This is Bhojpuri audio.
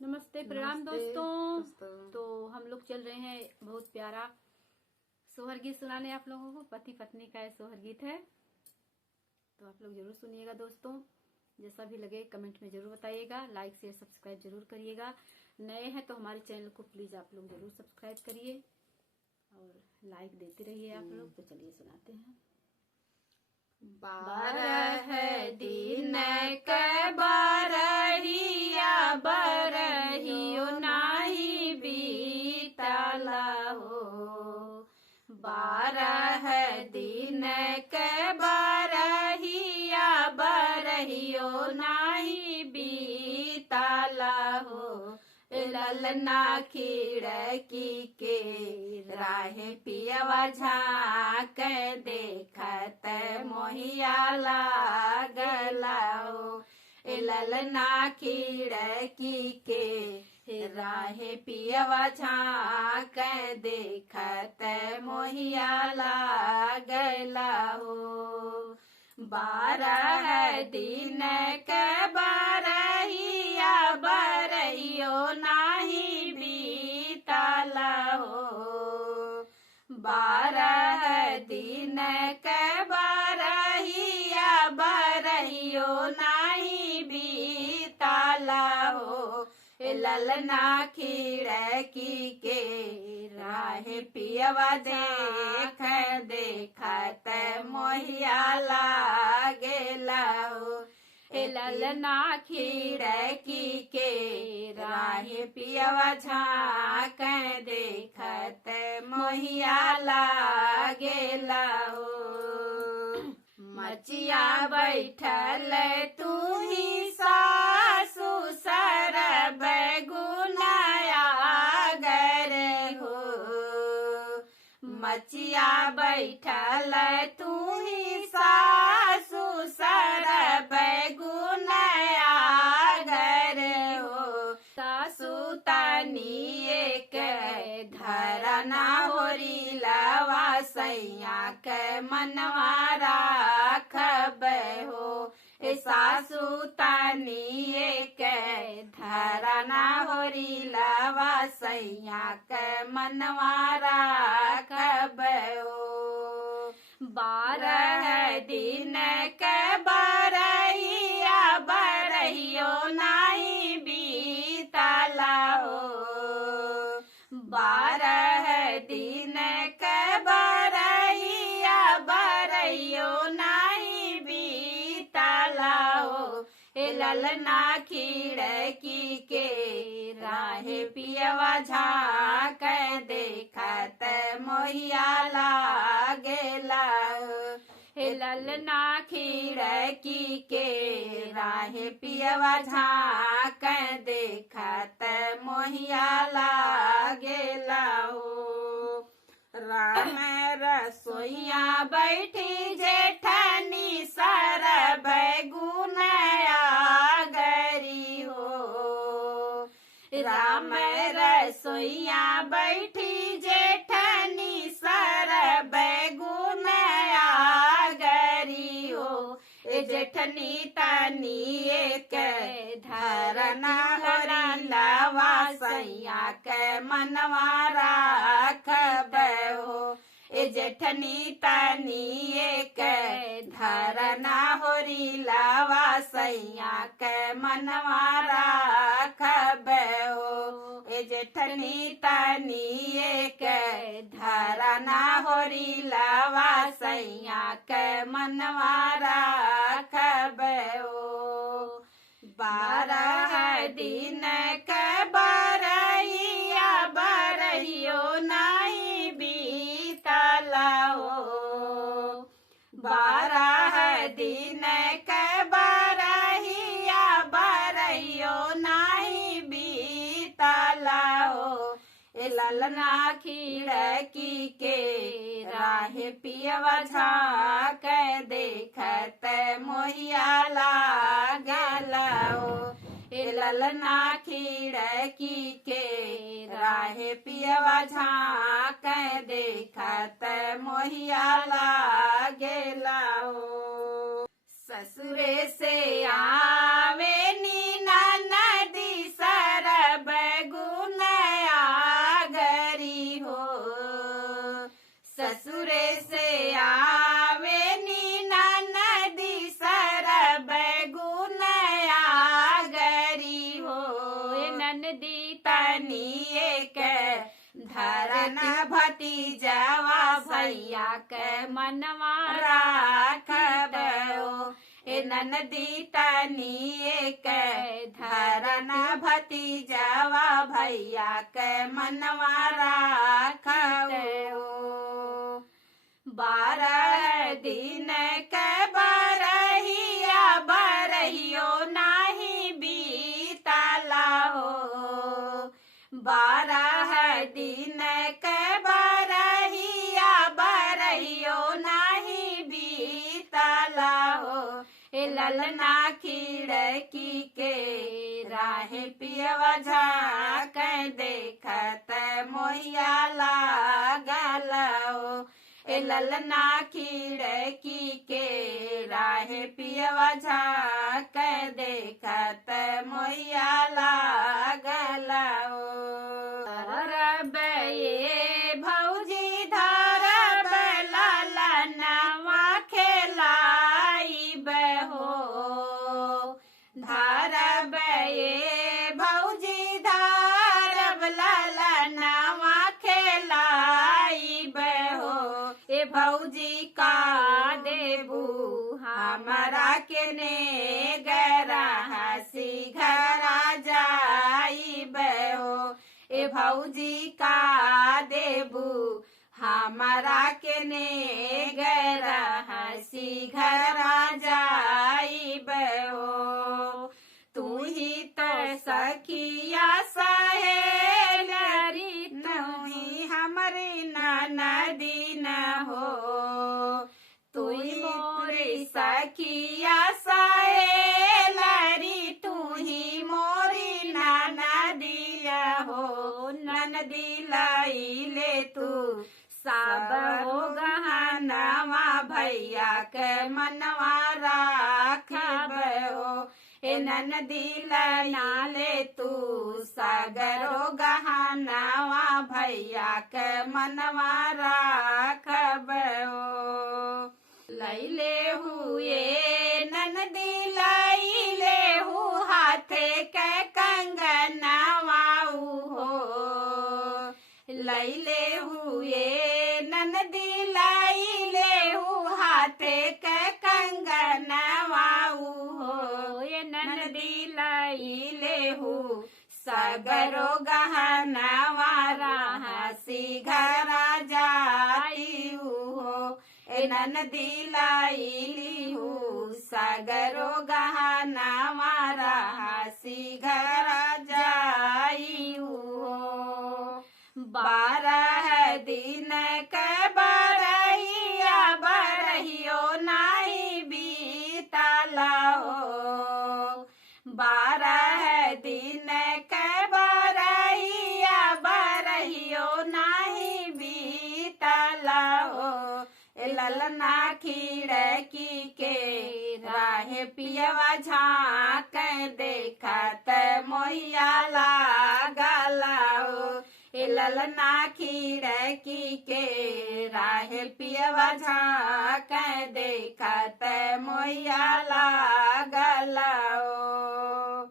नमस्ते प्रणाम दोस्तों। तो हम लोग चल रहे हैं बहुत प्यारा सोहर गीत सुनाने आप लोगों को। पति पत्नी का ये सोहर गीत है, तो आप लोग जरूर सुनिएगा दोस्तों। जैसा भी लगे कमेंट में जरूर बताइएगा, लाइक शेयर सब्सक्राइब जरूर करिएगा। नए हैं तो हमारे चैनल को प्लीज आप लोग जरूर सब्सक्राइब करिए और लाइक देते रहिए आप लोग। तो चलिए सुनाते हैं। 12 दिन के बरहिया बरहियो नाही बीतला हो। 12 दिन के बरहिया बरहियो नाही बीतला हो। ललना खिड़की के राहे पियवा झाँक देखत मोहिया लागला हो। ललना खिड़की के राहे पियवा झाँक देखत मोहिया लागला हो। 12 दिन के बरहिया बरहियो नाही बीतला हो। 12 दिन के बरहिया बरहियो नाही बीतला हो। ललना खिड़की के राहे पियवा देख देखत मोहिया लागेला हो। ललना खिड़की के राहे पियवा झाँक देखत मोहिया लागेला हो। मचिया बैठल तू ही सासु सरब गुनाया गर हो। मचिया बैठल तू ही सासु सरब गुनाया गर हो। सासु तनी एक धरना होरी लवा सैया के मनवा राखब हो। सासु तनी एक धरना होरी लवा सैया के मनवा राखब हो। 12 दिन के बरहिया बरहियो नाही बीतला हो। 12 दिन के बरहिया बरहियो नाही बीतला हो। ललना खिड़की के राहे पियवा झाँक देखत मोहिया लागेला हो। ललना खिड़की के राहे पियवा झाँक देखत मोहिया लागेला हो। राम रसोइया बैठी जेठनी सरब गुनाया गरी हो। राम रसोइया बैठी जेठनी सरब गुनाया गरी हो। जेठनी तनी एक धरना होरी लवा सैया के मनवा राखब हो। जेठनी तनी एक धरना होरी लवा सैया के मनवा राखब हो। जेठनी तनी एक धरना होरी लवा सैया के मनवा राखब हो। 12 दिन के बरहिया बरहियो नाही बीतला हो। 12 दिन के बरहिया बरहियो नाही बीतला हो। ललना खिड़की के राहे पियवा झाँक देखत मोहिया लागला हो। ललना खिड़की के राहे पियवा झाँक देखत मोहिया लागेला हो। ससुरे से आवे नीना नदी सरब ननदी तनिए के धरन भतीजवा भैया के मनवा राखब हो। ए ननदी तनिए के धरन भतीजवा भैया के मनवा राखब हो। 12 दिन के बरहिया बरहियो नाही बीतला हो। 12 दिन के बरहिया बरहियो नाही बीतला हो। ए ललना खिड़की के राहे पियवा झाँक देखत मोहिया लागल हो। ए ललना खिड़की के राहे पियवा झाँक देखत मोहिया लागल हो। धरब ये भौजी धरब ललनवा खेलाइब हो। धरब ये भौजी धरब ललनवा खेलाइब हो। ए भौजी का देबू हमरा के ने गरा हसी घरा जाइब हो। ए भौजी का देबू हमरा के ने गरा हसी घरा जाइब हो। तू ही तो सखिया सहेलरी तू ही हमरी ननदी न हो। तू ही मोरी सखिया सहेलरी तू ही मोरी ननदिया हो। ननदी लैले तू सब हो गहनवा भैया के मनवा राखब हो। ए ननदी लैले तू सागरो गहनवा भैया के मनवा राखब हो। लैले हुए ननदी लैले हु हाथे के कंगनवा हो। लैले हुए ननदी लैले हु हाथे के कंगनवा हो। ये ननदी लैले हु सगरो गहनवा हसी घरा जाई हो। ए ननदी लैली हु सगरो गहनवा हसी घरा जाई हो। 12 दिन के बरहिया बरहियो नाही बीतला हो। 12 दिन के बरहिया बरहियो नाही बीतला हो। ए ललना खिड़की के राहे पियवा झाँक देखत मोहिया लागल हो। ए ललना खिड़की के राहे पियवा झाँक देखत मोहिया लागल हो।